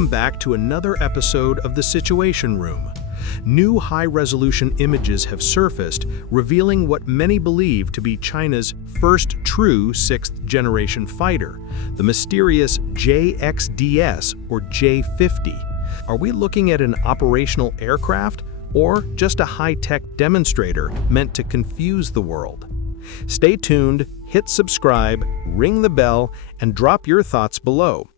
welcome back to another episode of The Situation Room. New high-resolution images have surfaced, revealing what many believe to be China's first true sixth-generation fighter, the mysterious JXDS or J-50. Are we looking at an operational aircraft or just a high-tech demonstrator meant to confuse the world? Stay tuned, hit subscribe, ring the bell, and drop your thoughts below.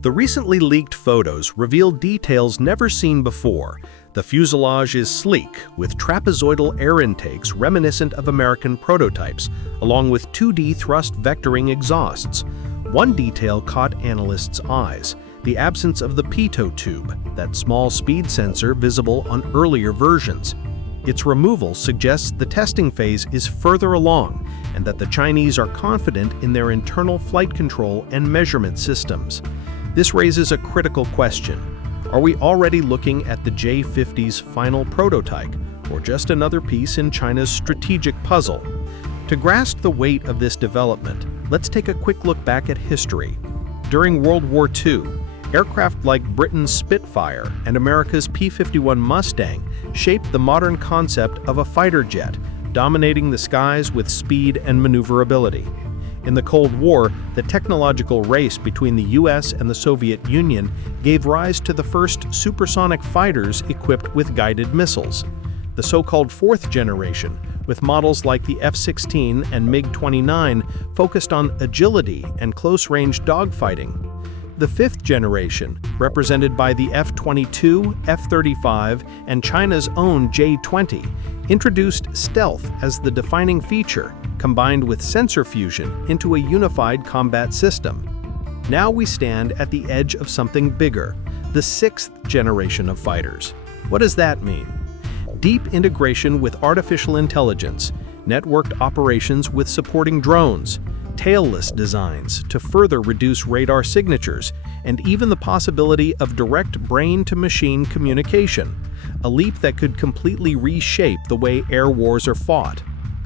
The recently leaked photos reveal details never seen before. The fuselage is sleek, with trapezoidal air intakes reminiscent of American prototypes, along with 2D thrust vectoring exhausts. One detail caught analysts' eyes: the absence of the Pitot tube, that small speed sensor visible on earlier versions. Its removal suggests the testing phase is further along, and that the Chinese are confident in their internal flight control and measurement systems. This raises a critical question. Are we already looking at the J-50's final prototype, or just another piece in China's strategic puzzle? To grasp the weight of this development, let's take a quick look back at history. During World War II, aircraft like Britain's Spitfire and America's P-51 Mustang shaped the modern concept of a fighter jet, dominating the skies with speed and maneuverability. In the Cold War, the technological race between the US and the Soviet Union gave rise to the first supersonic fighters equipped with guided missiles. The so-called fourth generation, with models like the F-16 and MiG-29, focused on agility and close-range dogfighting. The fifth generation, represented by the F-22, F-35, and China's own J-20, introduced stealth as the defining feature, combined with sensor fusion into a unified combat system. Now we stand at the edge of something bigger, the sixth generation of fighters. What does that mean? Deep integration with artificial intelligence, networked operations with supporting drones, tailless designs to further reduce radar signatures, and even the possibility of direct brain-to-machine communication, a leap that could completely reshape the way air wars are fought.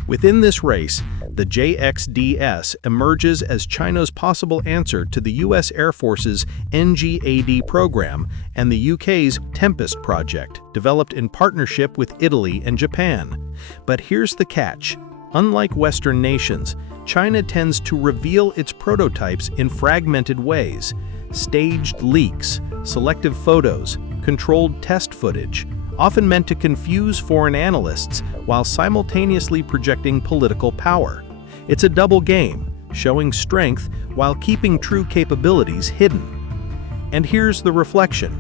Within this race, the JXDS emerges as China's possible answer to the US Air Force's NGAD program and the UK's Tempest project, developed in partnership with Italy and Japan. But here's the catch. Unlike Western nations, China tends to reveal its prototypes in fragmented ways: staged leaks, selective photos, controlled test footage, often meant to confuse foreign analysts while simultaneously projecting political power. It's a double game, showing strength while keeping true capabilities hidden. And here's the reflection.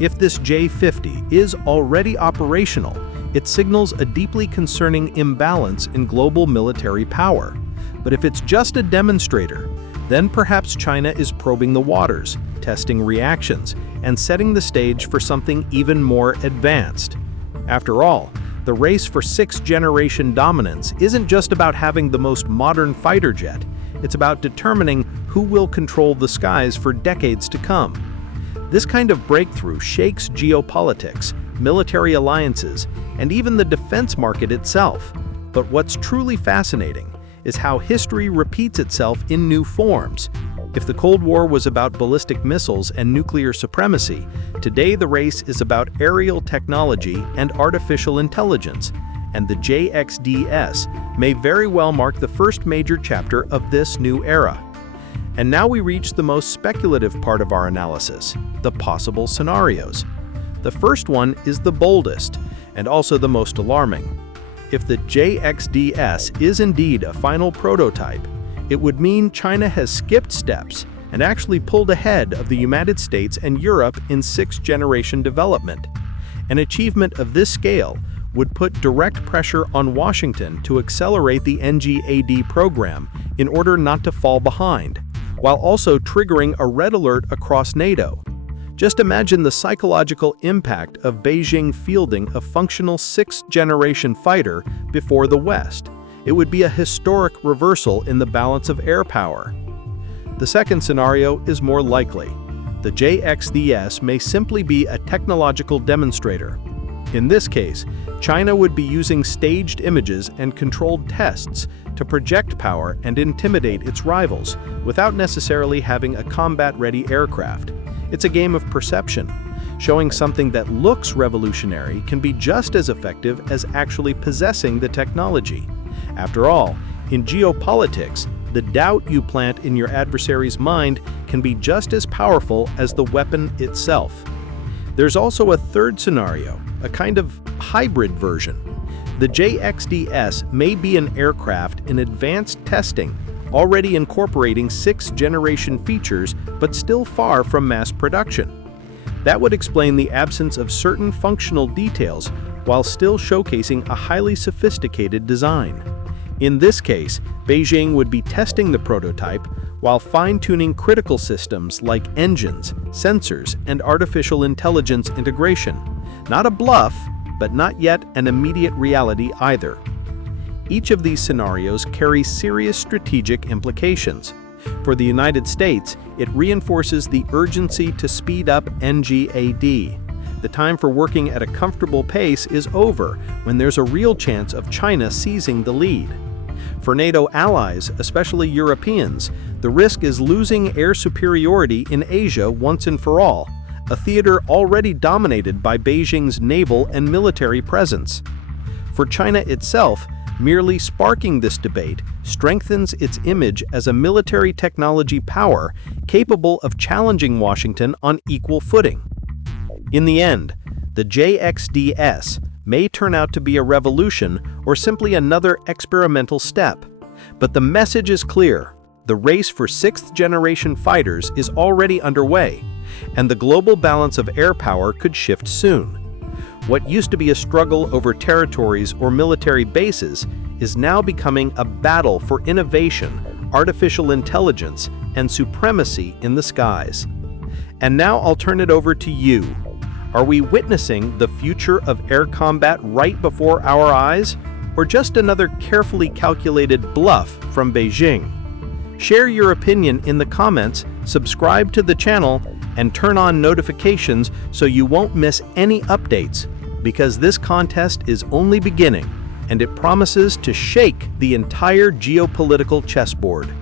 If this J-50 is already operational, it signals a deeply concerning imbalance in global military power. But if it's just a demonstrator, then perhaps China is probing the waters, testing reactions, and setting the stage for something even more advanced. After all, the race for sixth-generation dominance isn't just about having the most modern fighter jet. It's about determining who will control the skies for decades to come. This kind of breakthrough shakes geopolitics, military alliances, and even the defense market itself. But what's truly fascinating is how history repeats itself in new forms. If the Cold War was about ballistic missiles and nuclear supremacy, today the race is about aerial technology and artificial intelligence, and the JXDS may very well mark the first major chapter of this new era. And now we reach the most speculative part of our analysis, the possible scenarios. The first one is the boldest, and also the most alarming. If the JXDS is indeed a final prototype, it would mean China has skipped steps and actually pulled ahead of the United States and Europe in sixth-generation development. An achievement of this scale would put direct pressure on Washington to accelerate the NGAD program in order not to fall behind, while also triggering a red alert across NATO. Just imagine the psychological impact of Beijing fielding a functional sixth-generation fighter before the West. It would be a historic reversal in the balance of air power. The second scenario is more likely. The JXDS may simply be a technological demonstrator. In this case, China would be using staged images and controlled tests to project power and intimidate its rivals, without necessarily having a combat-ready aircraft. It's a game of perception, showing something that looks revolutionary can be just as effective as actually possessing the technology. After all, in geopolitics, the doubt you plant in your adversary's mind can be just as powerful as the weapon itself. There's also a third scenario, a kind of hybrid version. The JXDS may be an aircraft in advanced testing, already incorporating 6th-generation features but still far from mass production. That would explain the absence of certain functional details while still showcasing a highly sophisticated design. In this case, Beijing would be testing the prototype while fine-tuning critical systems like engines, sensors, and artificial intelligence integration. Not a bluff, but not yet an immediate reality either. Each of these scenarios carries serious strategic implications. For the United States, it reinforces the urgency to speed up NGAD. The time for working at a comfortable pace is over when there's a real chance of China seizing the lead. For NATO allies, especially Europeans, the risk is losing air superiority in Asia once and for all, a theater already dominated by Beijing's naval and military presence. For China itself, merely sparking this debate strengthens its image as a military technology power capable of challenging Washington on equal footing. In the end, the JXDS may turn out to be a revolution or simply another experimental step. But the message is clear. The race for 6th-generation fighters is already underway, and the global balance of air power could shift soon. What used to be a struggle over territories or military bases is now becoming a battle for innovation, artificial intelligence, and supremacy in the skies. And now I'll turn it over to you. Are we witnessing the future of air combat right before our eyes, or just another carefully calculated bluff from Beijing? Share your opinion in the comments, subscribe to the channel, and turn on notifications so you won't miss any updates, because this contest is only beginning, and it promises to shake the entire geopolitical chessboard.